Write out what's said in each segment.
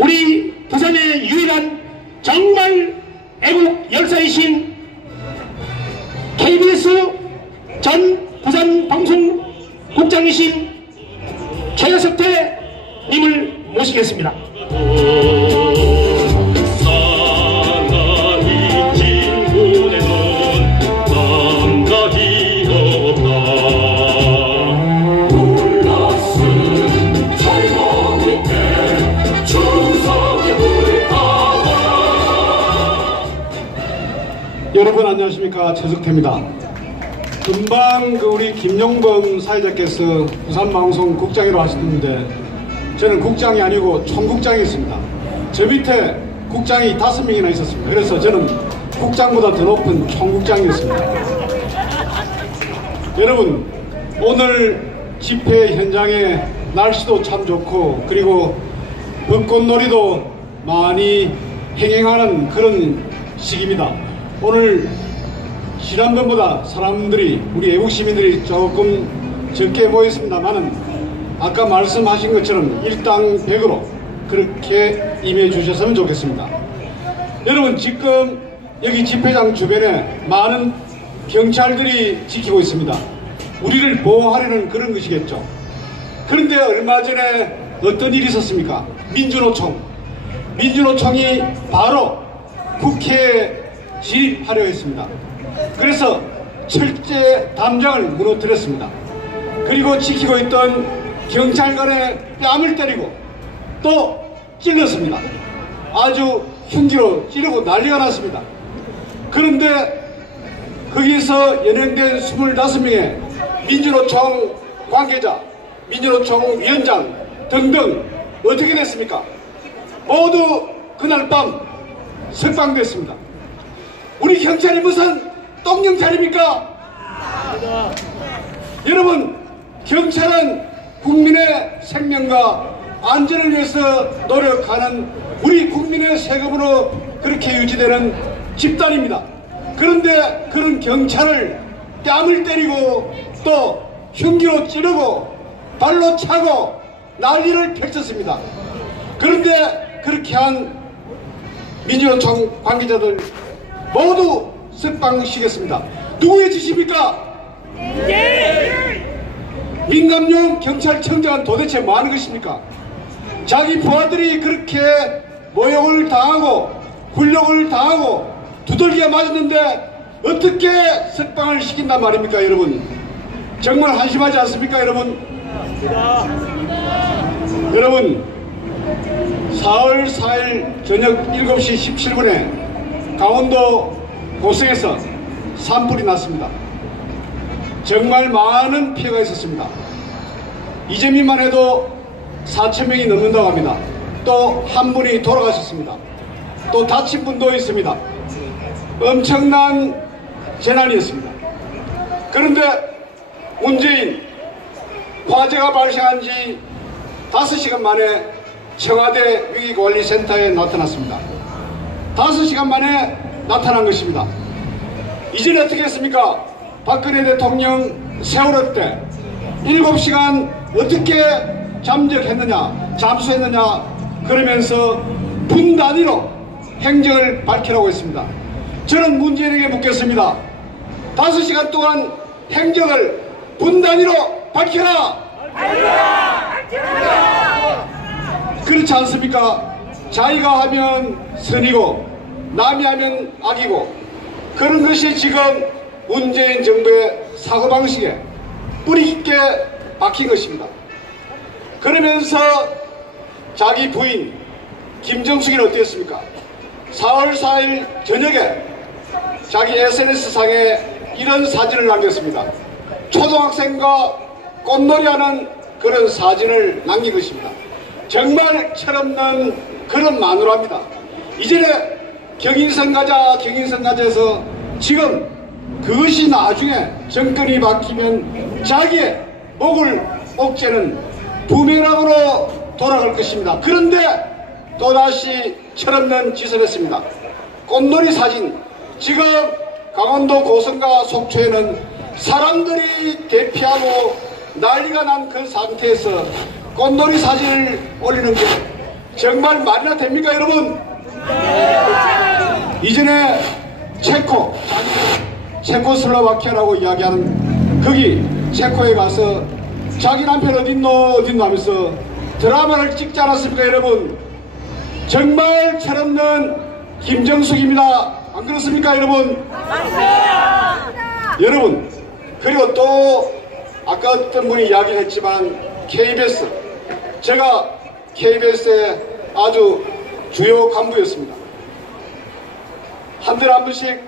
우리 부산의 유일한 정말 애국 열사이신 KBS 전 부산 방송국장이신 최석태 님을 모시겠습니다. 여러분 안녕하십니까, 최석태입니다. 금방 우리 김용범 사회자께서 부산방송 국장으로 하셨는데 저는 국장이 아니고 총국장이 있습니다. 저 밑에 국장이 5명이나 있었습니다. 그래서 저는 국장보다 더 높은 총국장이었습니다. 여러분, 오늘 집회 현장에 날씨도 참 좋고 그리고 벚꽃놀이도 많이 행행하는 그런 시기입니다. 오늘 지난번보다 사람들이, 우리 애국 시민들이 조금 적게 모였습니다만은 아까 말씀하신 것처럼 일당백으로 그렇게 임해 주셨으면 좋겠습니다. 여러분, 지금 여기 집회장 주변에 많은 경찰들이 지키고 있습니다. 우리를 보호하려는 그런 것이겠죠. 그런데 얼마 전에 어떤 일이 있었습니까? 민주노총이 바로 국회에 진입하려 했습니다. 그래서 철제 담장을 무너뜨렸습니다. 그리고 지키고 있던 경찰관의 뺨을 때리고 또 찔렀습니다. 아주 흉기로 찌르고 난리가 났습니다. 그런데 거기서 연행된 25명의 민주노총 관계자, 민주노총 위원장 등등 어떻게 됐습니까? 모두 그날 밤 석방됐습니다. 우리 경찰이 무슨 똥경찰입니까? 여러분, 경찰은 국민의 생명과 안전을 위해서 노력하는 우리 국민의 세금으로 그렇게 유지되는 집단입니다. 그런데 그런 경찰을 뺨을 때리고 또 흉기로 찌르고 발로 차고 난리를 펼쳤습니다. 그런데 그렇게 한 민주노총 관계자들 모두 석방시켰습니다. 누구의 지시입니까? 민감용 경찰청장은 도대체 뭐 하는 것입니까? 자기 부하들이 그렇게 모욕을 당하고 굴욕을 당하고 두들겨 맞았는데 어떻게 석방을 시킨단 말입니까, 여러분? 정말 한심하지 않습니까, 여러분? 여러분, 4월 4일 저녁 7시 17분에 강원도 고성에서 산불이 났습니다. 정말 많은 피해가 있었습니다. 이재민만 해도 4,000명이 넘는다고 합니다. 또 한 분이 돌아가셨습니다. 또 다친 분도 있습니다. 엄청난 재난이었습니다. 그런데 문재인 화재가 발생한 지 5시간 만에 청와대 위기관리센터에 나타났습니다. 5시간 만에 나타난 것입니다. 이제는 어떻게 했습니까? 박근혜 대통령 세월호 때 7시간 어떻게 잠수했느냐 그러면서 분 단위로 행적을 밝히라고 했습니다. 저는 문재인에게 묻겠습니다. 5시간 동안 행적을 분 단위로 밝혀라! 그렇지 않습니까? 자기가 하면 선이고 남이 하면 악이고 그런 것이 지금 문재인 정부의 사고방식에 뿌리 깊게 박힌 것입니다. 그러면서 자기 부인 김정숙이는 어땠습니까? 4월 4일 저녁에 자기 SNS상에 이런 사진을 남겼습니다. 초등학생과 꽃놀이하는 그런 사진을 남긴 것입니다. 정말 철없는 그런 마누라입니다. 이전에 경인선 가자에서 지금 그것이 나중에 정권이 바뀌면 자기의 목을 옥죄는 부메랑으로 돌아갈 것입니다. 그런데 또다시 철없는 짓을 했습니다. 꽃놀이 사진, 지금 강원도 고성과 속초에는 사람들이 대피하고 난리가 난 그 상태에서 꽃놀이 사진을 올리는 게 정말 말이나 됩니까 여러분? 이전에 체코슬로바키아라고 이야기하는 거기 체코에 가서 자기 남편 어딨노 하면서 드라마를 찍지 않았습니까 여러분? 정말 철없는 김정숙입니다. 안 그렇습니까 여러분? 여러분, 그리고 또 아까 어떤 분이 이야기했지만 KBS, 제가 KBS의 아주 주요 간부였습니다. 한 달에 한 번씩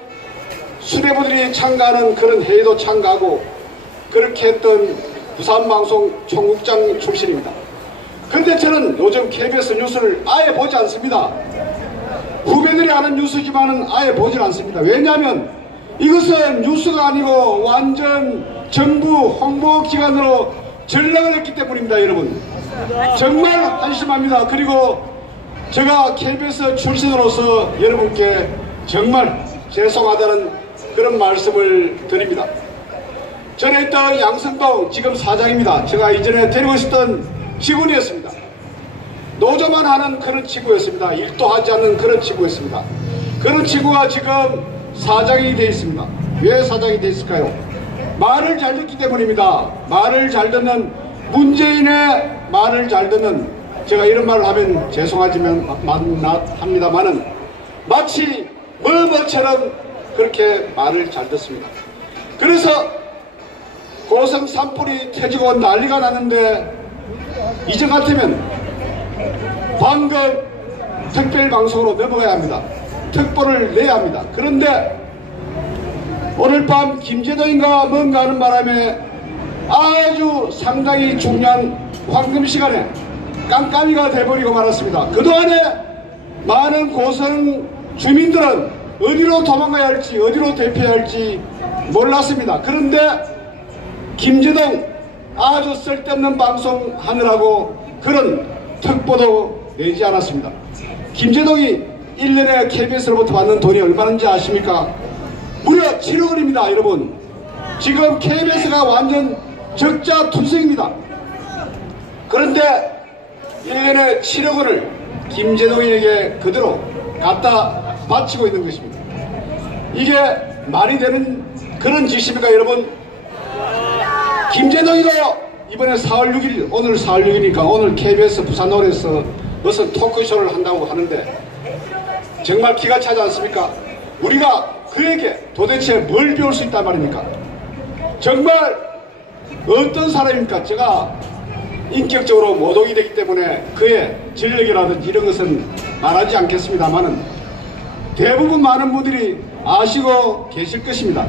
수뇌부들이 참가하는 그런 회의도 참가하고 그렇게 했던 부산방송 총국장 출신입니다. 그런데 저는 요즘 KBS 뉴스를 아예 보지 않습니다. 후배들이 하는 뉴스지만은 아예 보질 않습니다. 왜냐하면 이것은 뉴스가 아니고 완전 정부 홍보기관으로 전락을 했기 때문입니다. 여러분 정말 한심합니다. 그리고 제가 KBS 출신으로서 여러분께 정말 죄송하다는 그런 말씀을 드립니다. 전에 있던 양승동 지금 사장입니다. 제가 이전에 데리고 있었던 직원이었습니다. 노조만 하는 그런 친구였습니다. 일도 하지 않는 그런 친구였습니다. 그런 친구가 지금 사장이 되어 있습니다. 왜 사장이 되어 있을까요? 말을 잘 듣기 때문입니다. 말을 잘 듣는 문재인의 말을 잘 듣는, 제가 이런 말을 하면 죄송하지만 합니다만은 마치 뭐처럼 그렇게 말을 잘 듣습니다. 그래서 고성 산불이 터지고 난리가 났는데 이제 같으면 방금 특별방송으로 넘어가야 합니다. 특보를 내야 합니다. 그런데 오늘 밤 김제동인가 뭔가 하는 바람에 아주 상당히 중요한 황금 시간에 깜깜이가 돼버리고 말았습니다. 그동안에 많은 고성 주민들은 어디로 도망가야 할지 어디로 대피해야 할지 몰랐습니다. 그런데 김제동 아주 쓸데없는 방송 하느라고 그런 특보도 내지 않았습니다. 김제동이 1년에 KBS로부터 받는 돈이 얼마인지 아십니까? 무려 7억 원입니다. 여러분 지금 KBS가 완전 적자 투성입니다. 그런데 1년에 7억 원을 김제동에게 그대로 갖다 바치고 있는 것입니다. 이게 말이 되는 그런 짓입니까 여러분? 김제동이도 이번에 4월 6일 오늘 4월 6일이니까 오늘 KBS 부산홀에서 무슨 토크쇼를 한다고 하는데 정말 기가 차지 않습니까? 우리가 그에게 도대체 뭘 배울 수 있단 말입니까? 정말 어떤 사람입니까? 제가 인격적으로 모독이 되기 때문에 그의 전력이라든지 이런 것은 말하지 않겠습니다만은 대부분 많은 분들이 아시고 계실 것입니다.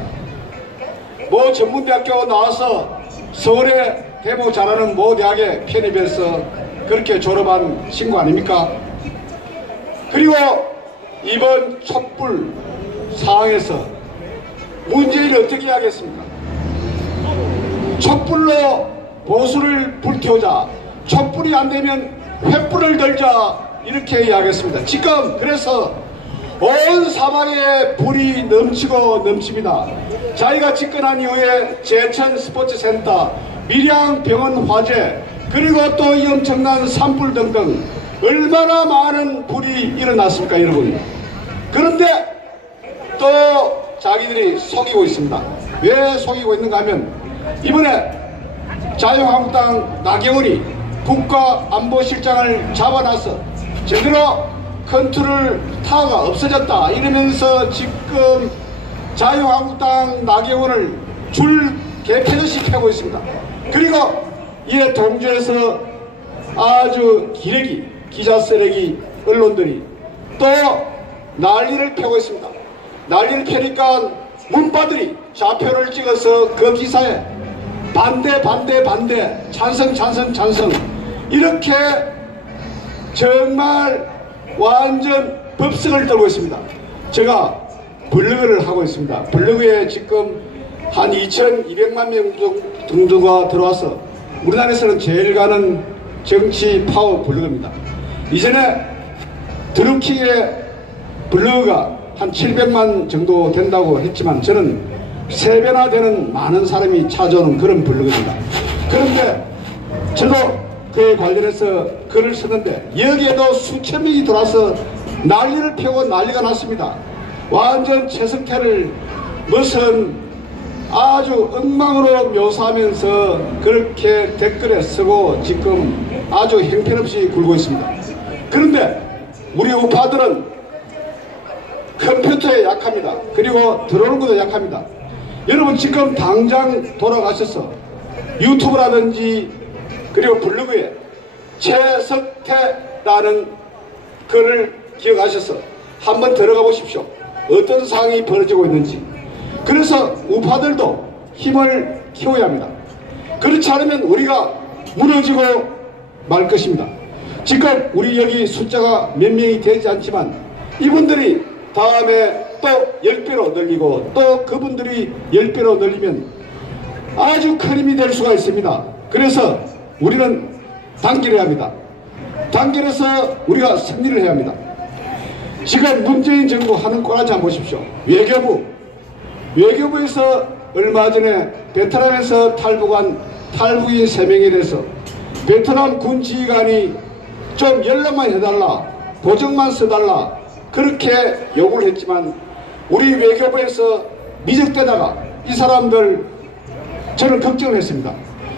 모 전문대학교 나와서 서울에 대모 잘하는 모 대학에 편입해서 그렇게 졸업한 친구 아닙니까? 그리고 이번 촛불 상황에서 문재인이 어떻게 하겠습니까? 촛불로 보수를 불태우자, 촛불이 안되면 횃불을 들자 이렇게 이야기했습니다. 지금 그래서 온 사방에 불이 넘치고 넘칩니다. 자기가 집권한 이후에 제천 스포츠센터, 밀양병원 화재, 그리고 또 이 엄청난 산불 등등 얼마나 많은 불이 일어났습니까 여러분? 그런데 또 자기들이 속이고 있습니다. 왜 속이고 있는가 하면 이번에 자유한국당 나경원이 국가안보실장을 잡아놔서 제대로 컨트롤 타워가 없어졌다 이러면서 지금 자유한국당 나경원을 줄 개패듯이 패고 있습니다. 그리고 이에 동조해서 아주 기레기 기자 쓰레기 언론들이 또 난리를 펴고 있습니다. 난리를 펴니까 문바들이 좌표를 찍어서 그 기사에 반대 찬성 이렇게 정말 완전 법석을 떨고 있습니다. 제가 블로그를 하고 있습니다. 블로그에 지금 한 2,200만 명 정도가 들어와서 우리나라에서는 제일 가는 정치 파워 블로그입니다. 이전에 드루킹의 블로그가 한 700만 정도 된다고 했지만 저는 3배나 되는 많은 사람이 찾아오는 그런 블로그입니다. 그런데 저도 그에 관련해서 글을 썼는데 여기에도 수천 명이 들어와서 난리를 펴고 난리가 났습니다. 완전 최석태를 무슨 아주 엉망으로 묘사하면서 그렇게 댓글에 쓰고 지금 아주 형편없이 굴고 있습니다. 그런데 우리 우파들은 컴퓨터에 약합니다. 그리고 들어오는 것도 약합니다. 여러분 지금 당장 돌아가셔서 유튜브라든지 그리고 블로그에 최석태라는 글을 기억하셔서 한번 들어가 보십시오. 어떤 상황이 벌어지고 있는지. 그래서 우파들도 힘을 키워야 합니다. 그렇지 않으면 우리가 무너지고 말 것입니다. 지금 우리 여기 숫자가 몇 명이 되지 않지만 이분들이 다음에 또 10배로 늘리고 또 그분들이 10배로 늘리면 아주 큰 힘이 될 수가 있습니다. 그래서 우리는 단결해야 합니다. 단결해서 우리가 승리를 해야 합니다. 지금 문재인 정부 하는 꼬라지 한번 보십시오. 외교부에서 얼마 전에 베트남에서 탈북한 탈북인 3명에 대해서 베트남 군 지휘관이 좀 연락만 해달라, 보정만 써달라 그렇게 요구를 했지만 우리 외교부에서 미적대다가 이 사람들 저는 걱정을 했습니다.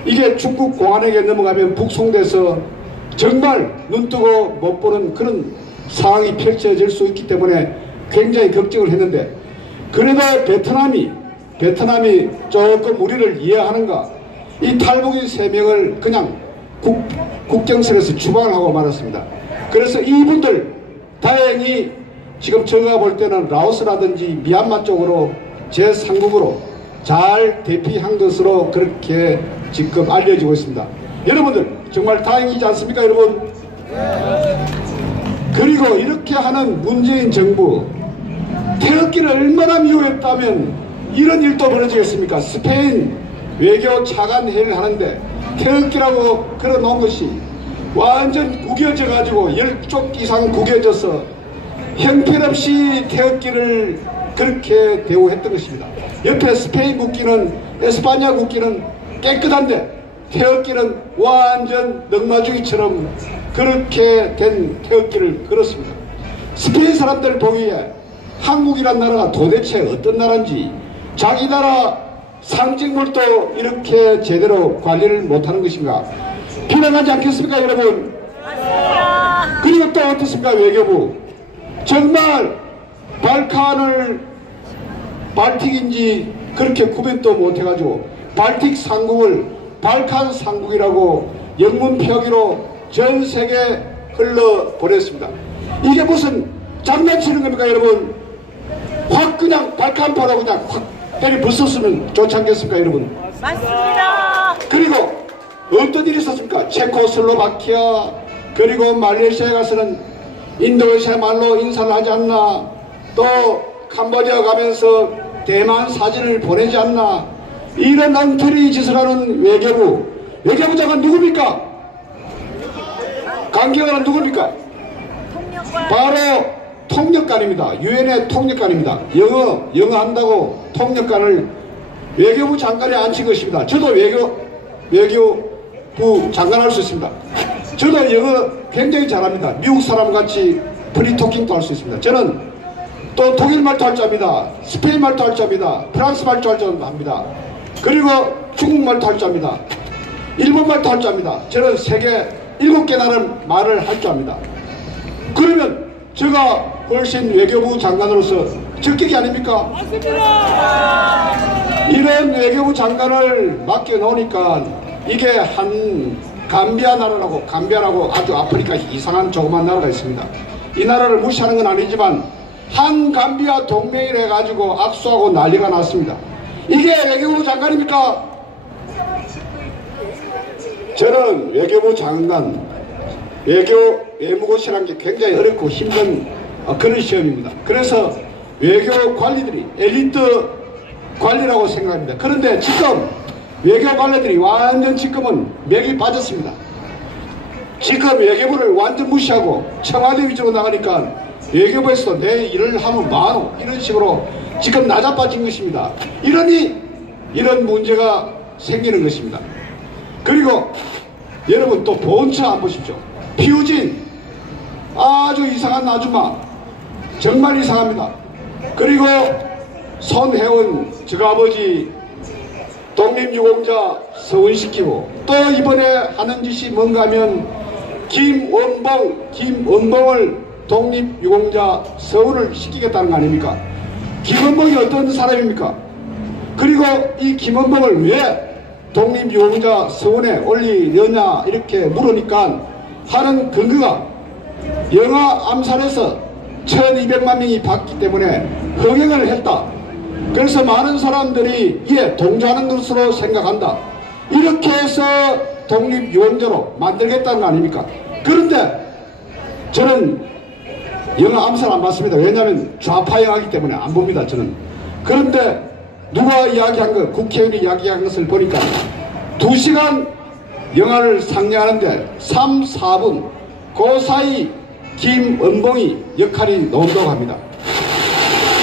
이게 중국 공안에게 넘어가면 북송돼서 정말 눈뜨고 못 보는 그런 상황이 펼쳐질 수 있기 때문에 굉장히 걱정을 했는데 그래도 베트남이 조금 우리를 이해하는가 이 탈북인 3명을 그냥 국경선에서 추방을 하고 말았습니다. 그래서 이분들 다행히 지금 제가 볼 때는 라오스라든지 미얀마 쪽으로 제3국으로 잘 대피한 것으로 그렇게 지금 알려지고 있습니다. 여러분들 정말 다행이지 않습니까 여러분? 그리고 이렇게 하는 문재인 정부 태극기를 얼마나 미워했다면 이런 일도 벌어지겠습니까? 스페인 외교 차관 회의를 하는데 태극기라고 걸어놓은 것이 완전 구겨져 가지고 10쪽 이상 구겨져서 형편없이 태극기를 그렇게 대우했던 것입니다. 옆에 스페인 국기는 에스파냐 국기는 깨끗한데 태극기는 완전 넉마주기처럼 그렇게 된 태극기를 걸었습니다. 스페인 사람들 보기에 한국이란 나라가 도대체 어떤 나라인지 자기 나라 상징물도 이렇게 제대로 관리를 못하는 것인가 비난하지 않겠습니까 여러분? 그리고 또 어떻습니까 외교부 정말 발칸을 발틱인지 그렇게 구별도 못해가지고 발틱 상국을 발칸 상국이라고 영문 표기로 전 세계에 흘러보냈습니다. 이게 무슨 장난치는 겁니까 여러분? 확 그냥 발칸포로 그냥 확 때리 부쉈으면 좋지 않겠습니까 여러분? 맞습니다. 그리고 어떤 일이 있었습니까? 체코슬로바키아 그리고 말레이시아에 가서는 인도네시아 말로 인사를 하지 않나 또 캄보디아 가면서 대만 사진을 보내지 않나 이런 엉터리 짓을 하는 외교부장은 누굽니까? 강경화는 누굽니까? 바로 통역관입니다. 유엔의 통역관입니다. 영어 한다고 통역관을 외교부 장관에 앉힌 것입니다. 저도 외교부 장관 할 수 있습니다. 저도 영어 굉장히 잘합니다. 미국 사람같이 프리토킹도 할 수 있습니다. 저는 또 독일 말도 할 줄 압니다. 스페인 말도 할 줄 압니다. 프랑스 말도 할 줄 압니다. 그리고 중국 말도 할 줄 압니다. 일본 말도 할 줄 압니다. 저는 세계 7개 나라 말을 할 줄 압니다. 그러면 제가 훨씬 외교부 장관으로서 적격이 아닙니까? 이런 외교부 장관을 맡겨놓으니까 이게 한 감비아라고 아주 아프리카 이상한 조그만 나라가 있습니다. 이 나라를 무시하는 건 아니지만 한 감비아 동맹을 해가지고 악수하고 난리가 났습니다. 이게 외교부 장관입니까? 저는 외교부 장관 외무고시라는 게 굉장히 어렵고 힘든 그런 시험입니다. 그래서 외교 관리들이 엘리트 관리라고 생각합니다. 그런데 지금 외교 관리들이 완전 지금은 맥이 빠졌습니다. 지금 외교부를 완전 무시하고 청와대 위주로 나가니까 외교부에서 내 일을 하면 많어 이런 식으로 지금 낮아빠진 것입니다. 이런 문제가 생기는 것입니다. 그리고 여러분 또 본처 안 보십시오. 피우진 아주 이상한 아줌마, 정말 이상합니다. 그리고 손혜원 저아버지 독립유공자 서원시키고, 또 이번에 하는 짓이 뭔가 하면 김원봉을 독립유공자 서원을 시키겠다는 거 아닙니까? 김원봉이 어떤 사람입니까? 그리고 이 김원봉을 왜 독립유공자 서원에 올리려냐 이렇게 물으니까 하는 근거가 영아 암살에서 1200만 명이 봤기 때문에 흥행을 했다. 그래서 많은 사람들이 이에 동조하는 것으로 생각한다. 이렇게 해서 독립유공자로 만들겠다는 거 아닙니까? 그런데 저는 영아 암살 안 봤습니다. 왜냐하면 좌파 영화이기 때문에 안 봅니다. 저는. 그런데 누가 이야기한 것, 국회의원이 이야기한 것을 보니까 2시간 영화를 상영하는데 3, 4분 그 사이 김은봉이 역할이 나온다고 합니다.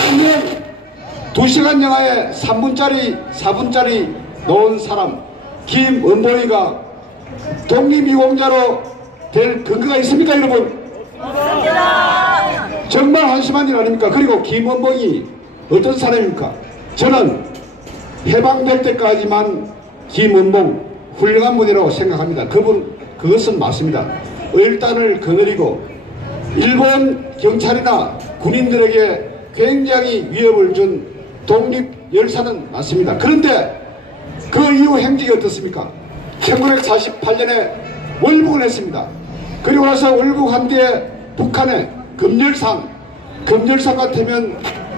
그러면 2시간 영화에 3분짜리 4분짜리 나온 사람 김은봉이가 독립유공자로 될 근거가 있습니까 여러분? 정말 한심한 일 아닙니까? 그리고 김은봉이 어떤 사람입니까? 저는 해방될 때까지만 김은봉 훌륭한 분이라고 생각합니다. 그것은 맞습니다. 을단을 거느리고 일본 경찰이나 군인들에게 굉장히 위협을 준 독립열사는 맞습니다. 그런데 그 이후 행적이 어떻습니까? 1948년에 월북을 했습니다. 그리고 나서 월북한 뒤에 북한의 금열상 같으면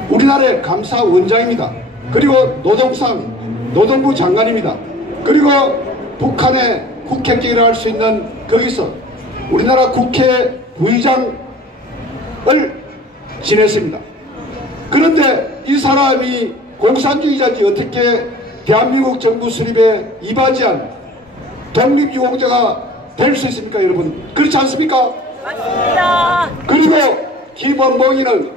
우리나라의 감사원장입니다. 그리고 노동상 노동부 장관입니다. 그리고 북한의 국회의장을 할 수 있는 거기서 우리나라 국회 부의장을 지냈습니다. 그런데 이 사람이 공산주의자인지 어떻게 대한민국 정부 수립에 이바지한 독립유공자가 될 수 있습니까 여러분? 그렇지 않습니까? 맞습니다. 그리고 김원봉이는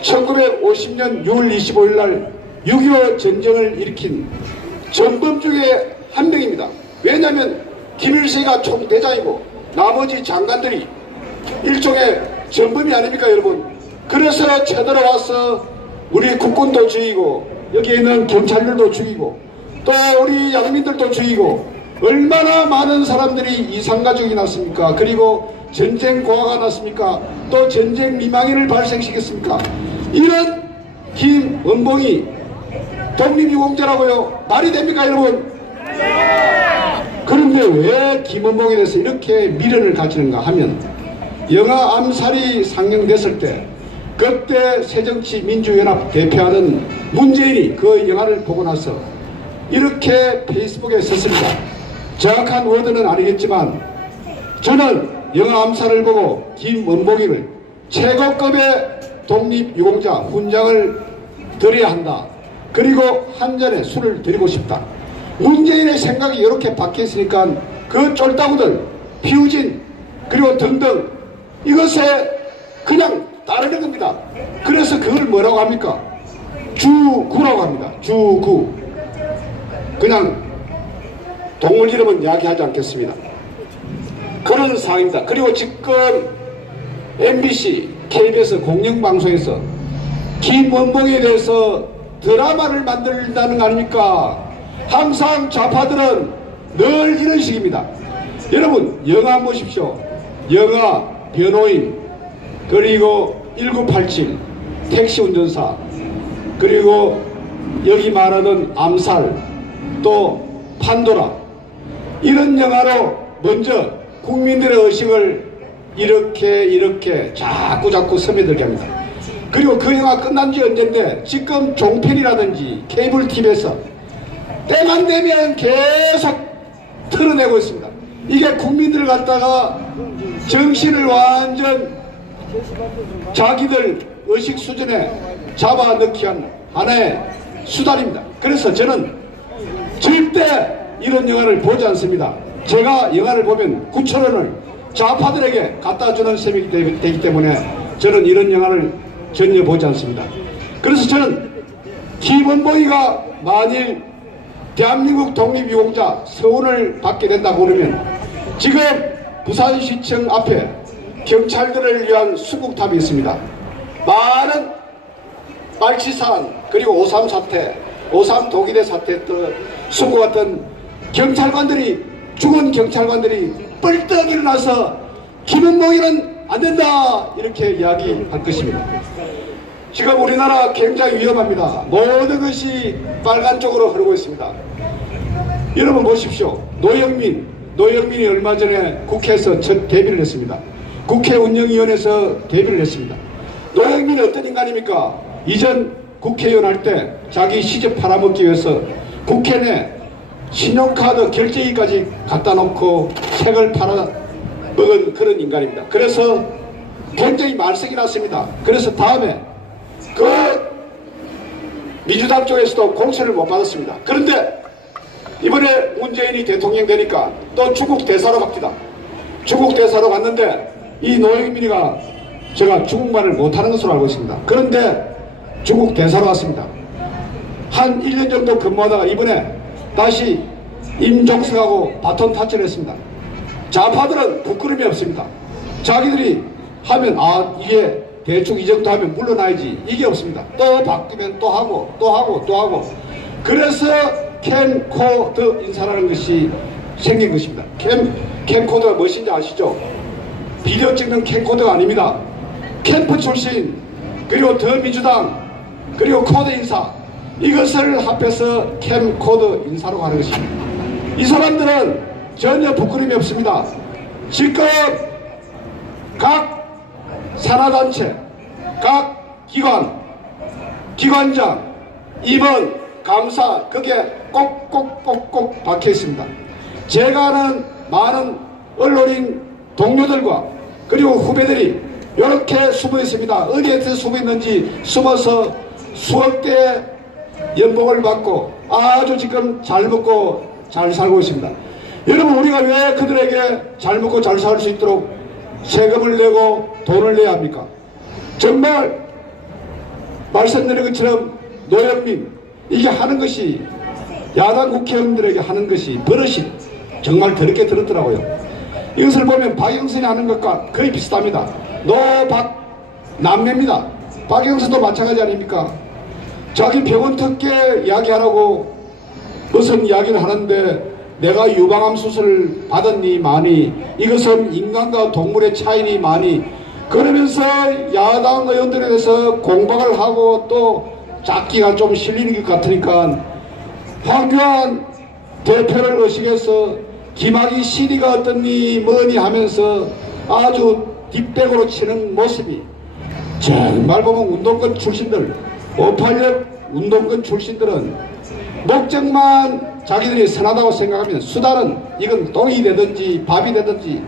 1950년 6월 25일 날 6.25 전쟁을 일으킨 전범 중에 한 명입니다. 왜냐하면 김일성이가 총대장이고 나머지 장관들이 일종의 전범이 아닙니까 여러분? 그래서 쳐들어와서 우리 국군도 죽이고 여기 있는 경찰들도 죽이고 또 우리 양민들도 죽이고 얼마나 많은 사람들이 이산가족이 났습니까? 그리고 전쟁 고아가 났습니까? 또 전쟁 미망인을 발생시켰습니까? 이런 김원봉이 독립유공자라고요? 말이 됩니까 여러분? 그런데 왜 김원봉에 대해서 이렇게 미련을 가지는가 하면 영아 암살이 상영됐을 때 그때 새정치민주연합 대표하는 문재인이 그 영화를 보고 나서 이렇게 페이스북에 썼습니다. 정확한 워드는 아니겠지만 저는 영아 암살을 보고 김원봉이를 최고급의 독립유공자 훈장을 드려야 한다. 그리고 한 잔의 술을 드리고 싶다. 문재인의 생각이 이렇게 바뀌었으니까 그 쫄따구들 피우진 그리고 등등 이것에 그냥 따르는 겁니다. 그래서 그걸 뭐라고 합니까? 주구라고 합니다. 주구. 그냥 동물 이름은 이야기하지 않겠습니다. 그런 상황입니다. 그리고 지금 MBC, KBS 공영방송에서 김원봉에 대해서 드라마를 만들다는 거 아닙니까? 항상 좌파들은 늘 이런 식입니다. 여러분 영화 보십시오. 영화, 변호인, 그리고 1987 택시운전사, 그리고 여기 말하는 암살, 또 판도라, 이런 영화로 먼저 국민들의 의식을 이렇게 자꾸 스며들게 합니다. 그리고 그 영화 끝난 지 언젠데 지금 종편이라든지 케이블 TV에서 때만 되면 계속 틀어내고 있습니다. 이게 국민들을 갖다가 정신을 완전 자기들 의식 수준에 잡아넣기 위한 하나의 수단입니다. 그래서 저는 절대 이런 영화를 보지 않습니다. 제가 영화를 보면 9,000원을 좌파들에게 갖다주는 셈이 되기 때문에 저는 이런 영화를 전혀 보지 않습니다. 그래서 저는 김원봉이가 만일 대한민국 독립유공자 서훈을 받게 된다고 그러면 지금 부산시청 앞에 경찰들을 위한 수국탑이 있습니다. 많은 말치산 그리고 5.3 사태, 5.3 독일의 사태 때 수고했던 경찰관들이, 죽은 경찰관들이 뻘떡 일어나서 김은봉이는 안 된다 이렇게 이야기할 것입니다. 지금 우리나라 굉장히 위험합니다. 모든 것이 빨간 쪽으로 흐르고 있습니다. 여러분 보십시오. 노영민이 얼마 전에 국회에서 대비를 했습니다. 국회 운영위원회에서 대비를 했습니다. 노영민이 어떤 인간입니까? 이전 국회의원 할 때 자기 시집 팔아먹기 위해서 국회 내 신용카드 결제기까지 갖다 놓고 책을 팔아먹은 그런 인간입니다. 그래서 굉장히 말썽이 났습니다. 그래서 다음에 그 민주당 쪽에서도 공천을 못 받았습니다. 그런데 이번에 문재인이 대통령 되니까 또 중국 대사로 갑니다. 중국 대사로 갔는데 이 노영민이가 제가 중국말을 못하는 것으로 알고 있습니다. 그런데 중국 대사로 왔습니다. 한 1년 정도 근무하다가 이번에 다시 임종석하고 바톤 타치를 했습니다. 좌파들은 부끄러움이 없습니다. 자기들이 하면 이게 대충 이 정도 하면 물러나야지 이게 없습니다. 또 바뀌면 또 하고 또 하고 또 하고. 그래서 캠코더 인사라는 것이 생긴 것입니다. 캠코더가 무엇인지 아시죠? 비디오 찍는 캠코더가 아닙니다. 캠프 출신 그리고 더민주당 그리고 코드 인사 이것을 합해서 캠코더 인사로 하는 것입니다. 이 사람들은 전혀 부끄러움이 없습니다. 지금 각 산하단체, 각 기관장, 임원, 감사 거기에 꼭꼭꼭꼭 박혀 있습니다. 제가 아는 많은 언론인 동료들과 그리고 후배들이 이렇게 숨어 있습니다. 어디에서 숨어 있는지 숨어서 수억대 연봉을 받고 아주 지금 잘 먹고 잘 살고 있습니다. 여러분 우리가 왜 그들에게 잘 먹고 잘 살 수 있도록 세금을 내고 돈을 내야 합니까? 정말 말씀드린 것처럼 노영민 이게 하는 것이 야당 국회의원들에게 하는 것이 버릇이 정말 더럽게 들었더라고요. 이것을 보면 박영선이 하는 것과 거의 비슷합니다. 노박 남매입니다. 박영선도 마찬가지 아닙니까? 자기 병원 특혜 이야기하라고 무슨 이야기를 하는데 내가 유방암 수술을 받았니 많이 이것은 인간과 동물의 차이니 많이 그러면서 야당 의원들에 대해서 공박을 하고 또 잡기가 좀 실리는 것 같으니까 황교안 대표를 의식해서 김학의 CD가 어떻니 뭐니 하면서 아주 뒷백으로 치는 모습이 정말 보면 운동권 출신들 586 운동권 출신들은 목적만 자기들이 선하다고 생각하면 수단은 이건 똥이 되든지 밥이 되든지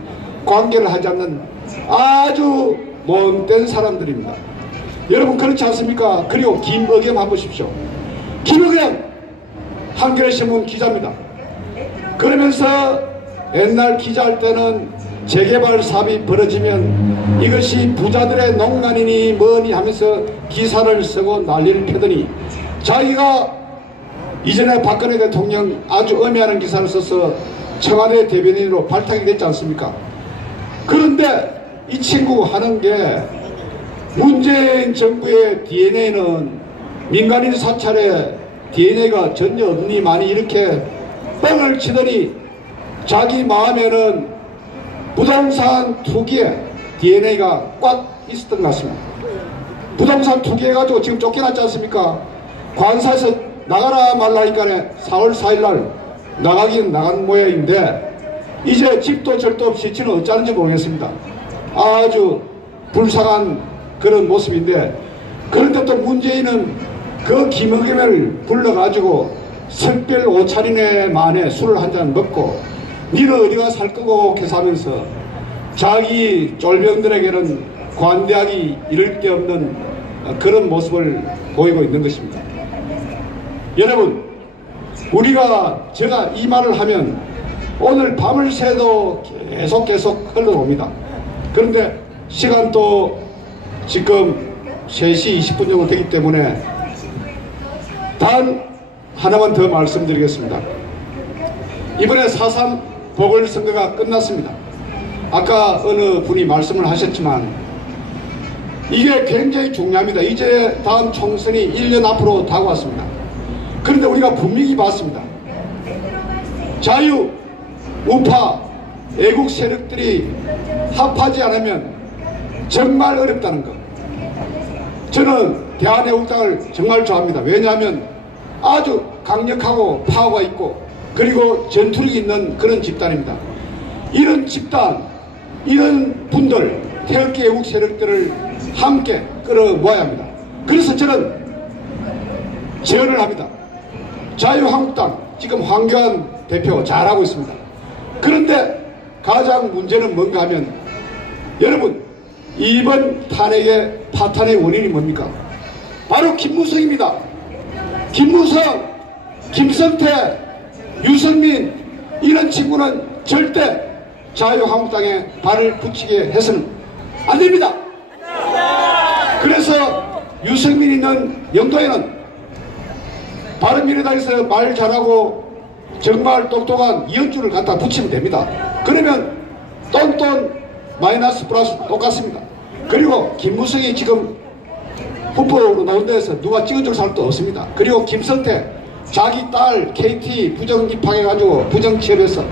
관계를 하지 않는 아주 못된 사람들입니다. 여러분 그렇지 않습니까? 그리고 김의겸 한번 보십시오. 김의겸 한겨레신문 기자입니다. 그러면서 옛날 기자할 때는 재개발 사업이 벌어지면 이것이 부자들의 농간이니 뭐니 하면서 기사를 쓰고 난리를 펴더니 자기가 이전에 박근혜 대통령 아주 엄해하는 기사를 써서 청와대 대변인으로 발탁이 됐지 않습니까? 그런데 이 친구 하는 게 문재인 정부의 DNA는 민간인 사찰에 DNA가 전혀 없니 많이 이렇게 뻥을 치더니 자기 마음에는 부동산 투기에 DNA가 꽉 있었던 것 같습니다. 부동산 투기해가지고 지금 쫓겨났지 않습니까? 관사에서 나가라 말라니까 4월 4일날 나가긴 나간 모양인데 이제 집도 절도 없이 지는 어쩌는지 모르겠습니다. 아주 불쌍한 그런 모습인데 그런데 또 문재인은 그 김의겸을 불러가지고 석별 5차례 만에 술을 한 잔 먹고 니는 어디가 살 거고 해서 하면서 자기 쫄병들에게는 관대하기 이를 데 없는 그런 모습을 보이고 있는 것입니다. 여러분 제가 이 말을 하면 오늘 밤을 새도 계속 흘러옵니다. 그런데 시간도 지금 3시 20분 정도 되기 때문에 단 하나만 더 말씀드리겠습니다. 이번에 4.3 보궐선거가 끝났습니다. 아까 어느 분이 말씀을 하셨지만 이게 굉장히 중요합니다. 이제 다음 총선이 1년 앞으로 다가왔습니다. 그런데 우리가 분명히 봤습니다. 자유, 우파, 애국 세력들이 합하지 않으면 정말 어렵다는 것. 저는 대한애국당을 정말 좋아합니다. 왜냐하면 아주 강력하고 파워가 있고 그리고 전투력이 있는 그런 집단입니다. 이런 집단, 이런 분들, 태극기 애국 세력들을 함께 끌어모아야 합니다. 그래서 저는 제언을 합니다. 자유한국당 지금 황교안 대표 잘하고 있습니다. 그런데 가장 문제는 뭔가 하면 여러분 이번 탄핵의 파탄의 원인이 뭡니까? 바로 김무성입니다. 김무성, 김성태, 유승민 이런 친구는 절대 자유한국당에 발을 붙이게 해서는 안 됩니다. 그래서 유승민 있는 영도에는 바른미래당에서 말 잘하고 정말 똑똑한 이현주를 갖다 붙이면 됩니다. 그러면 똔똔 마이너스 플러스 똑같습니다. 그리고 김무성이 지금 후보로 나온 데에서 누가 찍어줄 사람도 없습니다. 그리고 김성태 자기 딸 KT 부정 입학해가지고 부정 취업해서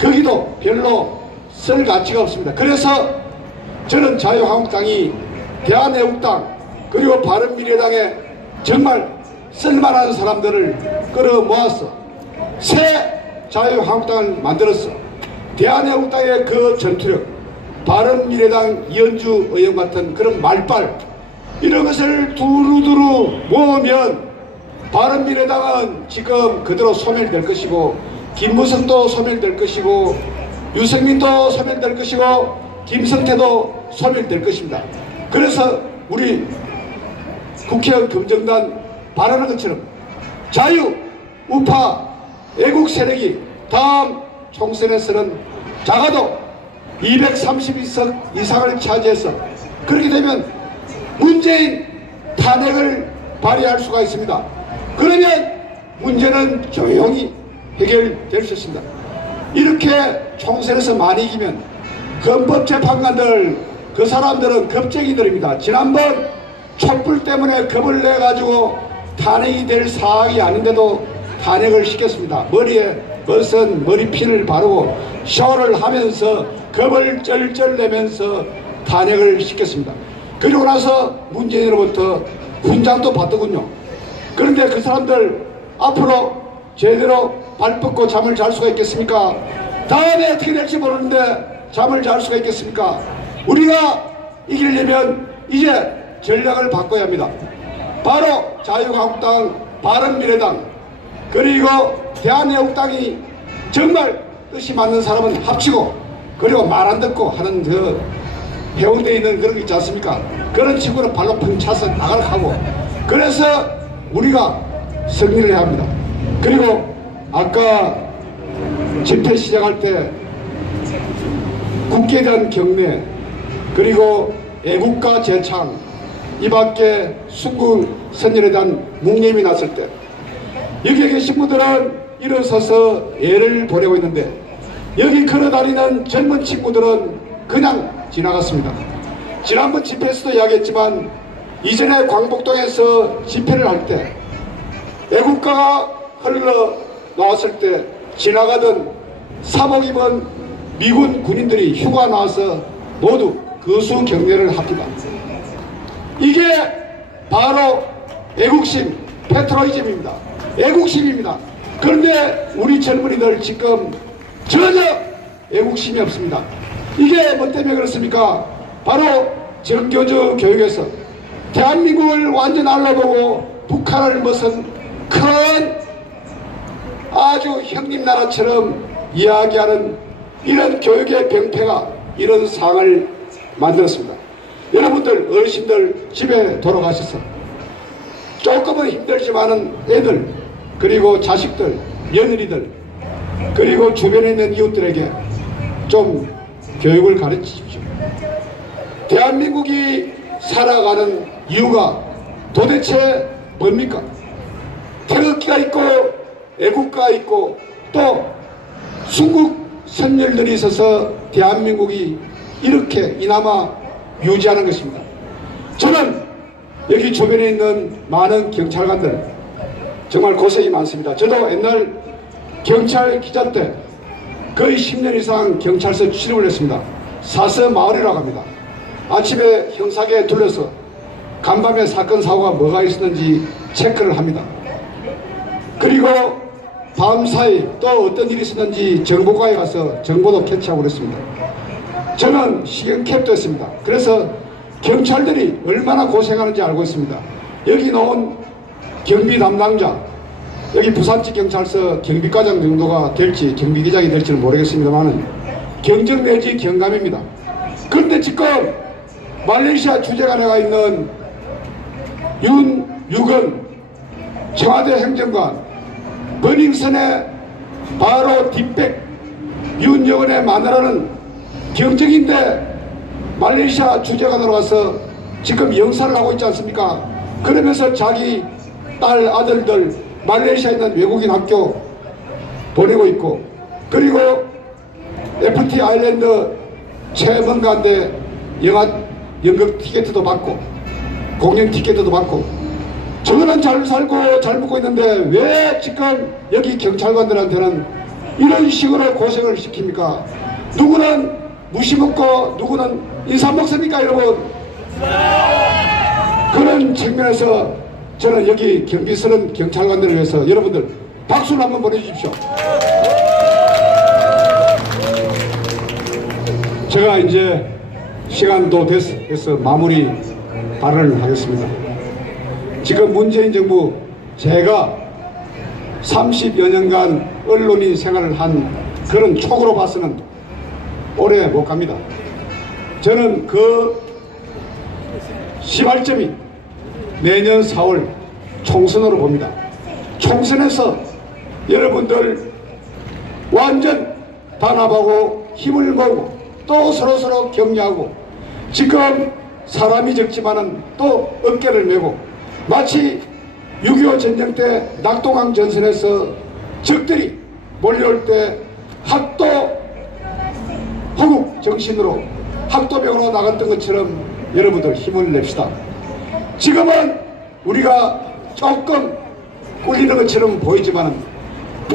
거기도 별로 쓸 가치가 없습니다. 그래서 저는 자유한국당이 대한애국당 그리고 바른미래당에 정말 쓸만한 사람들을 끌어모아서 새 자유한국당을 만들었어. 대한애국당의 그 전투력, 바른미래당 이현주 의원 같은 그런 말빨 이런 것을 두루두루 모으면 바른미래당은 지금 그대로 소멸될 것이고 김무성도 소멸될 것이고 유승민도 소멸될 것이고 김성태도 소멸될 것입니다. 그래서 우리 국회의원 검정단 바라는 것처럼 자유, 우파, 애국 세력이 다음 총선에서는 작아도 232석 이상을 차지해서 그렇게 되면 문재인 탄핵을 발의할 수가 있습니다. 그러면 문제는 조용히 해결될 수 있습니다. 이렇게 총선에서 많이 이기면 헌법재판관들 그 사람들은 겁쟁이들입니다. 지난번 촛불 때문에 겁을 내가지고 탄핵이 될 사항이 아닌데도 탄핵을 시켰습니다. 머리에 벗은 머리핀을 바르고 샤워를 하면서 겁을 쩔쩔 내면서 탄핵을 시켰습니다. 그리고 나서 문재인으로부터 훈장도 받더군요. 그런데 그 사람들 앞으로 제대로 발 뻗고 잠을 잘 수가 있겠습니까? 다음에 어떻게 될지 모르는데 잠을 잘 수가 있겠습니까? 우리가 이기려면 이제 전략을 바꿔야 합니다. 바로 자유한국당, 바른미래당 그리고 대한애국당이 정말 뜻이 맞는 사람은 합치고 그리고 말 안 듣고 하는 그 해운대에 있는 그런 게 있지 않습니까? 그런 친구는 발로 펑 차서 나가라 하고 그래서 우리가 승리를 해야 합니다. 그리고 아까 집회 시작할 때 국기에 대한 경례 그리고 애국가 재창 이 밖에 순국선열에 대한 묵념이 났을 때 여기에 계신 분들은 일어서서 예를 보내고 있는데 여기 걸어다니는 젊은 친구들은 그냥 지나갔습니다. 지난번 집회에서도 이야기했지만 이전에 광복동에서 집회를 할 때 애국가가 흘러나왔을 때 지나가던 사복 입은 미군 군인들이 휴가 나와서 모두 거수 경례를 합니다. 이게 바로 애국심, 패트로이즘입니다. 애국심입니다. 그런데 우리 젊은이들 지금 전혀 애국심이 없습니다. 이게 뭐 때문에 그렇습니까? 바로 정교조 교육에서 대한민국을 완전 알라보고 북한을 무슨 큰 아주 형님 나라처럼 이야기하는 이런 교육의 병폐가 이런 상을 만들었습니다. 여러분들 어르신들 집에 돌아가셔서 조금은 힘들지만은 애들 그리고 자식들 며느리들 그리고 주변에 있는 이웃들에게 좀 교육을 가르치십시오. 대한민국이 살아가는 이유가 도대체 뭡니까? 태극기가 있고 애국가가 있고 또 순국 선열들이 있어서 대한민국이 이렇게 이나마 유지하는 것입니다. 저는 여기 주변에 있는 많은 경찰관들 정말 고생이 많습니다. 저도 옛날 경찰 기자 때 거의 10년 이상 경찰서 출입을 했습니다. 사서마을이라고 합니다. 아침에 형사계에 둘러서 간밤에 사건 사고가 뭐가 있었는지 체크를 합니다. 그리고 밤사이 또 어떤 일이 있었는지 정보과에 가서 정보도 캐치하고 그랬습니다. 저는 식용캡도 했습니다. 그래서 경찰들이 얼마나 고생하는지 알고 있습니다. 여기 나온 경비 담당자, 여기 부산지 경찰서 경비과장 정도가 될지 경비기장이 될지는 모르겠습니다만 경정 내지 경감입니다. 그런데 지금 말레이시아 주재관에 있는 윤유건 청와대 행정관, 버닝썬의 바로 뒷백 윤여건의 마누라는 경정인데 말레이시아 주재관으로 가서 지금 영사를 하고 있지 않습니까? 그러면서 자기 딸 아들들 말레이시아에 있는 외국인 학교 보내고 있고, 그리고 FT 아일랜드 체험관대 연극 티켓도 받고 공연 티켓도 받고, 저는 잘 살고 잘 먹고 있는데 왜 지금 여기 경찰관들한테는 이런 식으로 고생을 시킵니까? 누구는 무시 먹고 누구는 인삼 먹습니까, 여러분? 그런 측면에서 저는 여기 경비스런 경찰관들을 위해서 여러분들 박수를 한번 보내주십시오. 제가 이제 시간도 돼서 마무리 발언을 하겠습니다. 지금 문재인 정부, 제가 30여 년간 언론인 생활을 한 그런 촉으로 봐서는 오래 못 갑니다. 저는 그 시발점이 내년 4월 총선으로 봅니다. 총선에서 여러분들 완전 단합하고 힘을 모으고 또 서로 격려하고, 지금 사람이 적지만은 또 어깨를 메고 마치 6.25 전쟁 때 낙동강 전선에서 적들이 몰려올 때 학도 호국 정신으로 학도병으로 나갔던 것처럼 여러분들 힘을 냅시다. 지금은 우리가 조금 꿀리는 것처럼 보이지만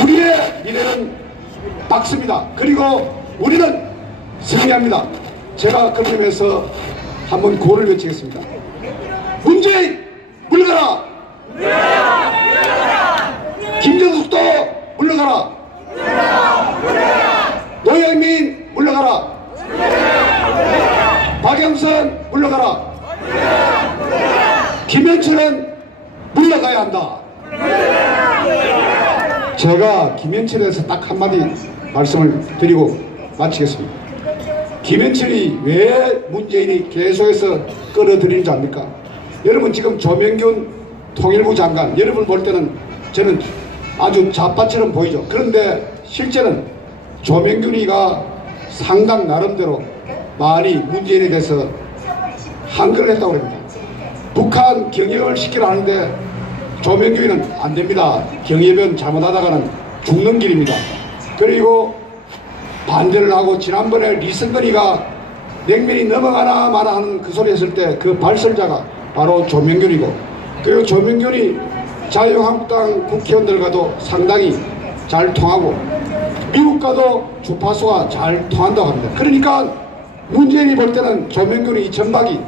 우리의 미래는 밝습니다. 그리고 우리는 승리합니다. 제가 그런 의미에서 한번 구호를 외치겠습니다. 문재인 물러가라! 물러가라! 물러가라! 김정숙도 물러가라! 물러가라! 물러가라! 노영민 물러가라! 물러가라! 물러가라! 박영선 물러가라! 물러가라! 물러가라! 김현철은 물러가야 한다. 물러가라! 물러가라! 제가 김현철에 대해서 딱 한마디 말씀을 드리고 마치겠습니다. 김현철이 왜 문재인이 계속해서 끌어들이는지 압니까? 여러분, 지금 조명균 통일부 장관, 여러분 볼 때는 저는 아주 좌파처럼 보이죠. 그런데 실제는 조명균이가 상당 나름대로 많이 문재인에 대해서 한글을 했다고 합니다. 북한 경협을 시키려 하는데 조명균이는 안 됩니다. 경협은 잘못하다가는 죽는 길입니다. 그리고 반대를 하고, 지난번에 리선건이가 냉면이 넘어가나 마나 하는 그 소리 했을 때 그 발설자가 바로 조명균이고, 그리고 조명균이 자유한국당 국회의원들과도 상당히 잘 통하고 미국과도 주파수가 잘 통한다고 합니다. 그러니까 문재인이 볼 때는 조명균이 전박이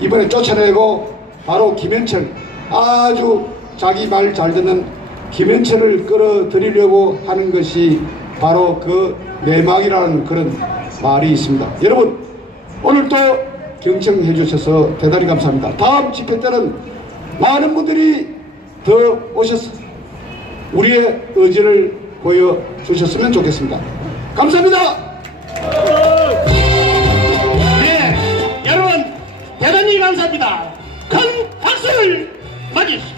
이번에 쫓아내고 바로 김현철, 아주 자기 말 잘 듣는 김현철을 끌어들이려고 하는 것이 바로 그 내막이라는 그런 말이 있습니다. 여러분, 오늘도 경청해 주셔서 대단히 감사합니다. 다음 집회 때는 많은 분들이 더 오셔서 우리의 의지를 보여주셨으면 좋겠습니다. 감사합니다. 네, 여러분 대단히 감사합니다. 큰 박수를 맞으십시오.